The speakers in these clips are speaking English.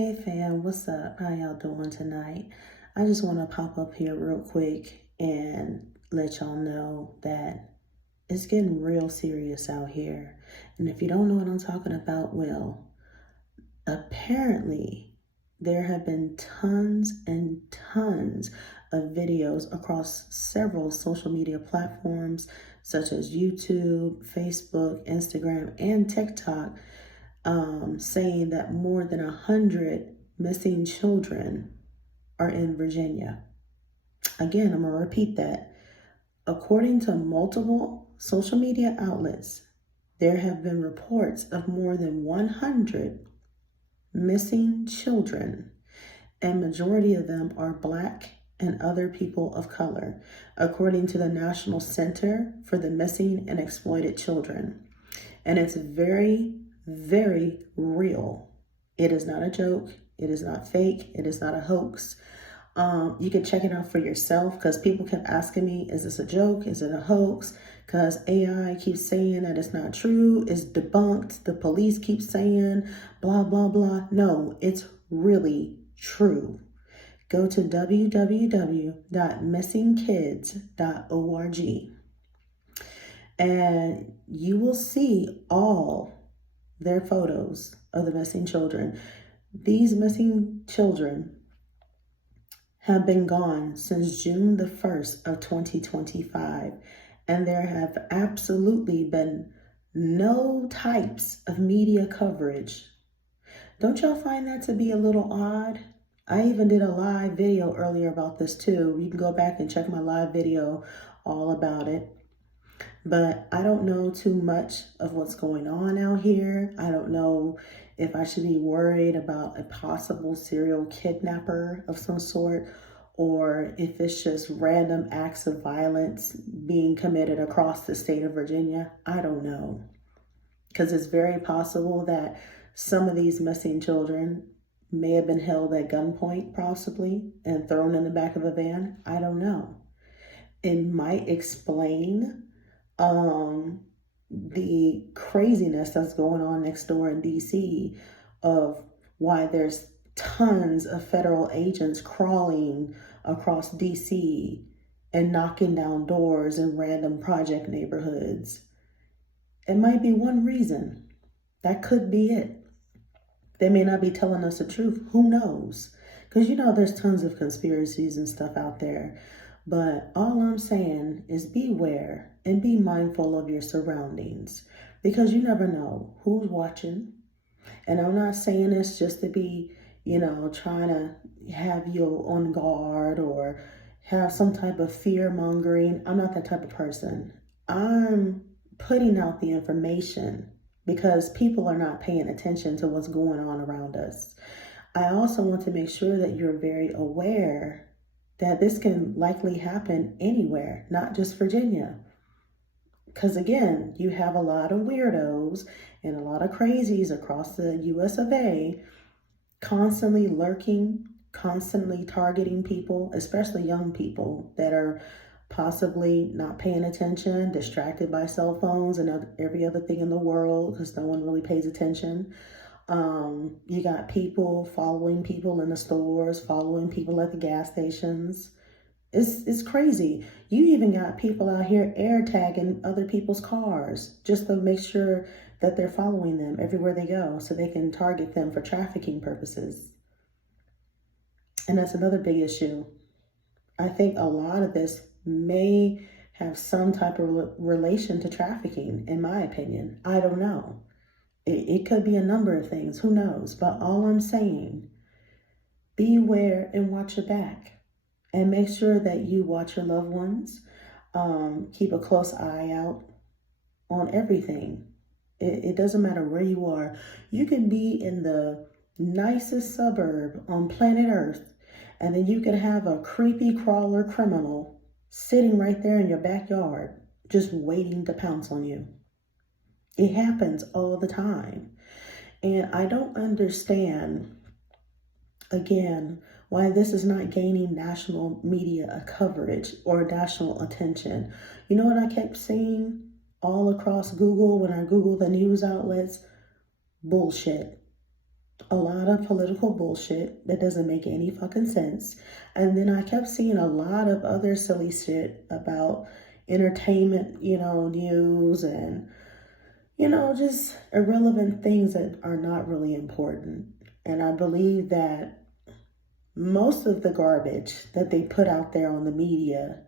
Hey fam, what's up? How y'all doing tonight? I just want to pop up here real quick and let y'all know that it's getting real serious out here. And if you don't know what I'm talking about, well, apparently there have been tons and tons of videos across several social media platforms such as YouTube, Facebook, Instagram, and TikTok saying that more than 100 missing children are in Virginia. Again, I'm going to repeat that. According to multiple social media outlets, there have been reports of more than 100 missing children, and majority of them are Black and other people of color, according to the National Center for the Missing and Exploited Children. And it's very, very real. It is not a joke. It is not fake. It is not a hoax. You can check it out for yourself because people kept asking me, is this a joke? Is it a hoax? Because AI keeps saying that it's not true. It's debunked. The police keep saying blah, blah, blah. No, it's really true. Go to www.missingkids.org and you will see all their photos of the missing children. These missing children have been gone since June the 1st of 2025, and there have absolutely been no types of media coverage. Don't y'all find that to be a little odd? I even did a live video earlier about this too. You can go back and check my live video all about it. But I don't know too much of what's going on out here. I don't know if I should be worried about a possible serial kidnapper of some sort, or if it's just random acts of violence being committed across the state of Virginia. I don't know. Because it's very possible that some of these missing children may have been held at gunpoint, possibly, and thrown in the back of a van. I don't know. It might explain the craziness that's going on next door in DC of why there's tons of federal agents crawling across DC and knocking down doors in random project neighborhoods. It might be one reason. That could be it. They may not be telling us the truth. Who knows? Because there's tons of conspiracies and stuff out there. But all I'm saying is beware and be mindful of your surroundings, because you never know who's watching. And I'm not saying this just to be, trying to have you on guard or have some type of fear mongering. I'm not that type of person. I'm putting out the information because people are not paying attention to what's going on around us. I also want to make sure that you're very aware that this can likely happen anywhere, not just Virginia. Because again, you have a lot of weirdos and a lot of crazies across the US of A constantly lurking, constantly targeting people, especially young people that are possibly not paying attention, distracted by cell phones and every other thing in the world because no one really pays attention. You got people following people in the stores, following people at the gas stations. It's crazy. You even got people out here air tagging other people's cars just to make sure that they're following them everywhere they go so they can target them for trafficking purposes. And that's another big issue. I think a lot of this may have some type of relation to trafficking, in my opinion. I don't know. It could be a number of things, who knows? But all I'm saying, beware and watch your back. And make sure that you watch your loved ones. Keep a close eye out on everything. It doesn't matter where you are. You can be in the nicest suburb on planet Earth, and then you can have a creepy crawler criminal sitting right there in your backyard, just waiting to pounce on you. It happens all the time. And I don't understand, again, why this is not gaining national media coverage or national attention. You know what I kept seeing all across Google when I Googled the news outlets? Bullshit. a lot of political bullshit that doesn't make any fucking sense. And then I kept seeing a lot of other silly shit about entertainment, news and, just irrelevant things that are not really important. And I believe that most of the garbage that they put out there on the media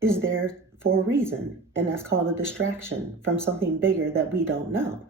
is there for a reason. And that's called a distraction from something bigger that we don't know.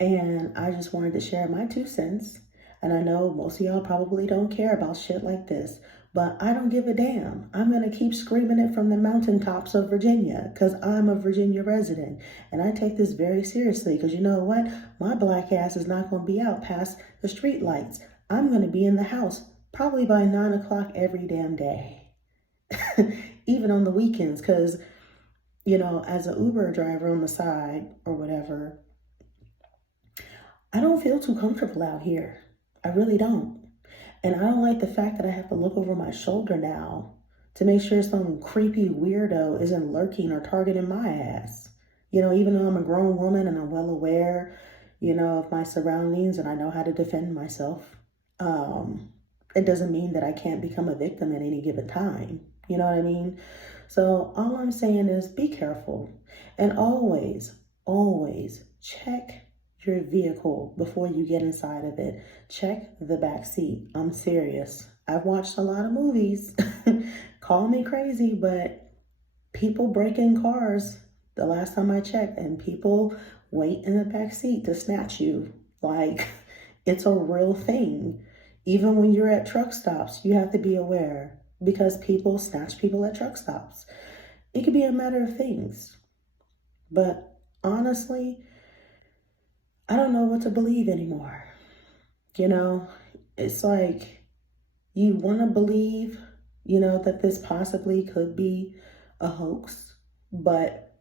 And I just wanted to share my 2 cents. And I know most of y'all probably don't care about shit like this, but I don't give a damn. I'm going to keep screaming it from the mountaintops of Virginia because I'm a Virginia resident. And I take this very seriously because you know what? My black ass is not going to be out past the street lights. I'm going to be in the house probably by 9 o'clock every damn day, even on the weekends. Because, as an Uber driver on the side or whatever, I don't feel too comfortable out here. I really don't. And I don't like the fact that I have to look over my shoulder now to make sure some creepy weirdo isn't lurking or targeting my ass. Even though I'm a grown woman and I'm well aware, of my surroundings and I know how to defend myself, it doesn't mean that I can't become a victim at any given time. You know what I mean? So all I'm saying is be careful and always, always check your vehicle before you get inside of it. Check the back seat. I'm serious. I've watched a lot of movies. Call me crazy, but people break in cars the last time I checked, and people wait in the back seat to snatch you. Like, it's a real thing. Even when you're at truck stops, you have to be aware because people snatch people at truck stops. It could be a matter of things. But honestly, I don't know what to believe anymore. It's like you want to believe, that this possibly could be a hoax, but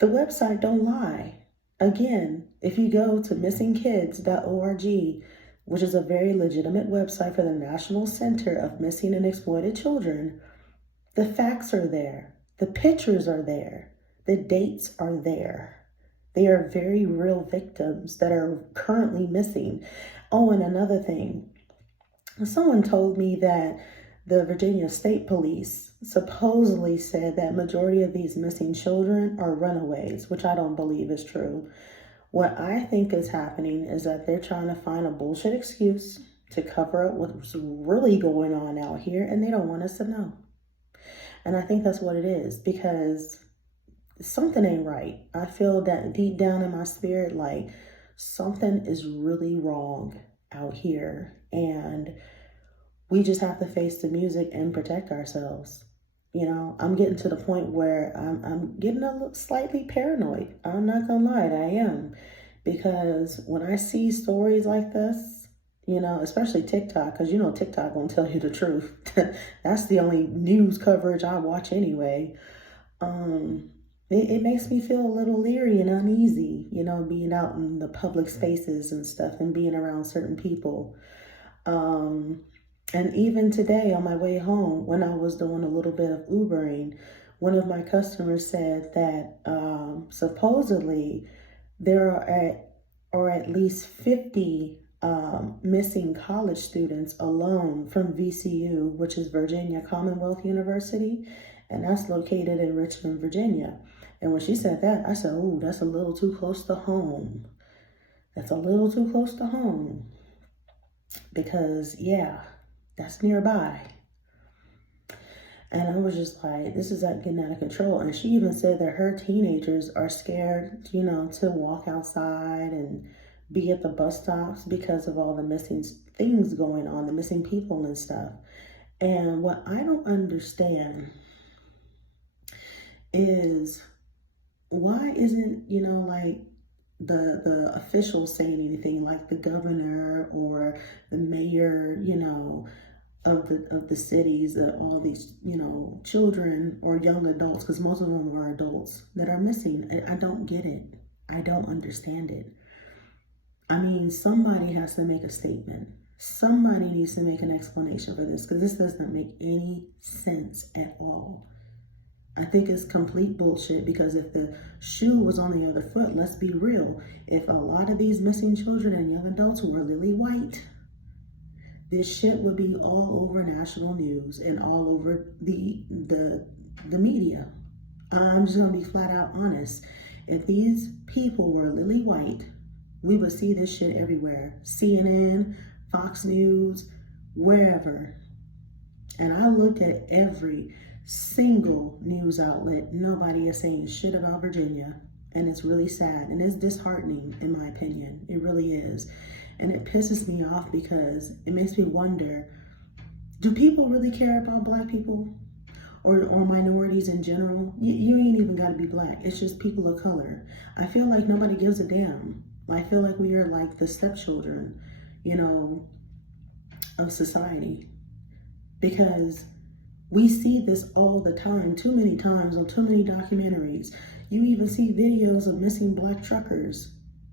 the website don't lie. Again, if you go to missingkids.org, which is a very legitimate website for the National Center of Missing and Exploited Children, the facts are there. The pictures are there. The dates are there. They are very real victims that are currently missing. Oh, and another thing. Someone told me that the Virginia State Police supposedly said that majority of these missing children are runaways, which I don't believe is true. What I think is happening is that they're trying to find a bullshit excuse to cover up what's really going on out here, and they don't want us to know. And I think that's what it is, because something ain't right. I feel that deep down in my spirit, like something is really wrong out here. And we just have to face the music and protect ourselves. I'm getting to the point where I'm getting a little slightly paranoid. I'm not gonna lie, I am. Because when I see stories like this, especially TikTok, because TikTok won't tell you the truth. That's the only news coverage I watch anyway. It makes me feel a little leery and uneasy, being out in the public spaces and stuff and being around certain people. And even today on my way home, when I was doing a little bit of Ubering, one of my customers said that supposedly there are at least 50 missing college students alone from VCU, which is Virginia Commonwealth University, and that's located in Richmond, Virginia. And when she said that, I said, oh, that's a little too close to home. That's a little too close to home. Because, yeah, that's nearby. And I was just like, this is like getting out of control. And she even said that her teenagers are scared, to walk outside and be at the bus stops because of all the missing things going on, the missing people and stuff. And what I don't understand is why isn't, like the officials saying anything, like the governor or the mayor, of the cities, all these, children or young adults, because most of them are adults that are missing. And I don't get it. I don't understand it. I mean, somebody has to make a statement. Somebody needs to make an explanation for this, because this does not make any sense at all. I think it's complete bullshit, because if the shoe was on the other foot, let's be real. If a lot of these missing children and young adults were lily white, this shit would be all over national news and all over the media. I'm just gonna be flat out honest. If these people were lily white, we would see this shit everywhere. CNN, Fox News, wherever. And I looked at every single news outlet. Nobody is saying shit about Virginia. And it's really sad. And it's disheartening, in my opinion. It really is. And it pisses me off, because it makes me wonder, do people really care about Black people? Or minorities in general? You ain't even got to be Black. It's just people of color. I feel like nobody gives a damn. I feel like we are like the stepchildren, of society. Because we see this all the time, too many times on too many documentaries. You even see videos of missing Black truckers.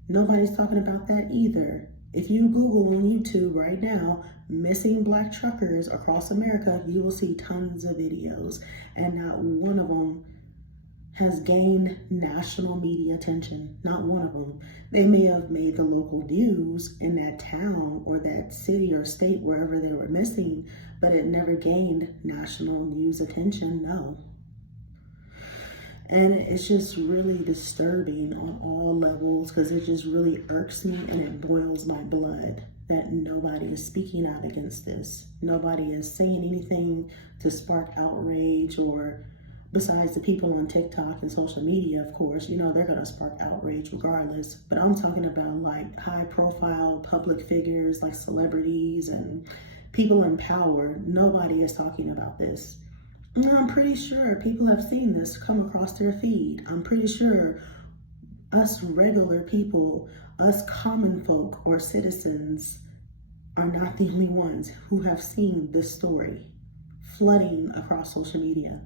Nobody's talking about that either. If you Google on YouTube right now, missing Black truckers across America, you will see tons of videos. And not one of them has gained national media attention. Not one of them. They may have made the local news in that town or that city or state, wherever they were missing, but it never gained national news attention, no. And it's just really disturbing on all levels, because it just really irks me and it boils my blood that nobody is speaking out against this. Nobody is saying anything to spark outrage, or besides the people on TikTok and social media, of course, they're going to spark outrage regardless. But I'm talking about like high profile public figures like celebrities and people in power. Nobody is talking about this. I'm pretty sure people have seen this come across their feed. I'm pretty sure us regular people, us common folk or citizens, are not the only ones who have seen this story flooding across social media.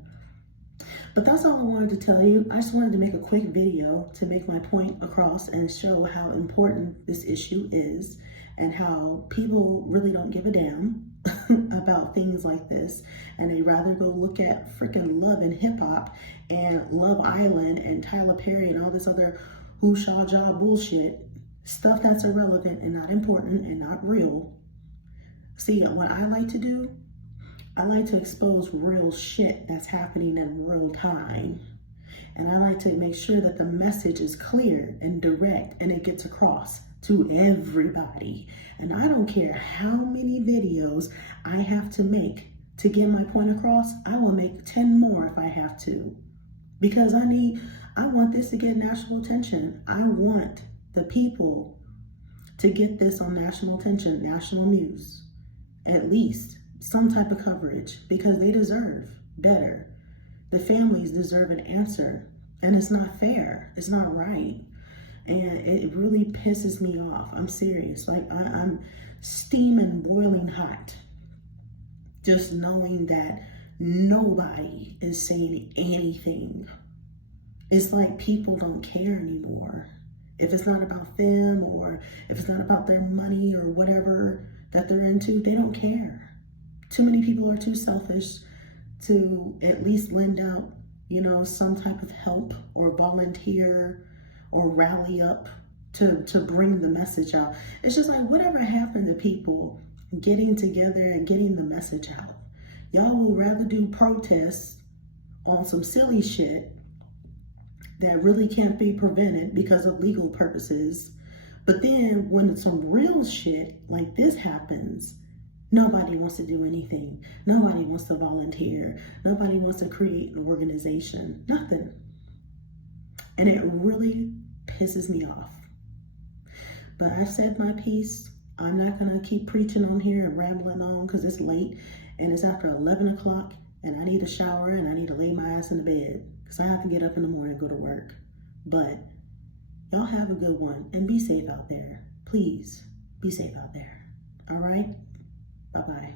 But that's all I wanted to tell you. I just wanted to make a quick video to make my point across and show how important this issue is, and how people really don't give a damn about things like this, and they rather go look at freaking Love and Hip Hop and Love Island and Tyler Perry and all this other who-shaw job bullshit, stuff that's irrelevant and not important and not real. See, what I like to do, I like to expose real shit that's happening in real time. And I like to make sure that the message is clear and direct and it gets across to everybody. And I don't care how many videos I have to make to get my point across. I will make 10 more if I have to, because I want this to get national attention. I want the people to get this on national attention, national news, at least some type of coverage, because they deserve better. The families deserve an answer, and it's not fair. It's not right. And it really pisses me off. I'm serious. Like I'm steaming, boiling hot, just knowing that nobody is saying anything. It's like people don't care anymore. If it's not about them, or if it's not about their money or whatever that they're into, they don't care. Too many people are too selfish to at least lend out, some type of help or volunteer or rally up to bring the message out. It's just like, whatever happened to people getting together and getting the message out? Y'all will rather do protests on some silly shit that really can't be prevented because of legal purposes. But then when some real shit like this happens, nobody wants to do anything. Nobody wants to volunteer. Nobody wants to create an organization. Nothing. And it really pisses me off. But I've said my piece. I'm not going to keep preaching on here and rambling on, because it's late and it's after 11 o'clock and I need a shower and I need to lay my ass in the bed, because I have to get up in the morning and go to work. But y'all have a good one and be safe out there. Please be safe out there. All right? Bye-bye.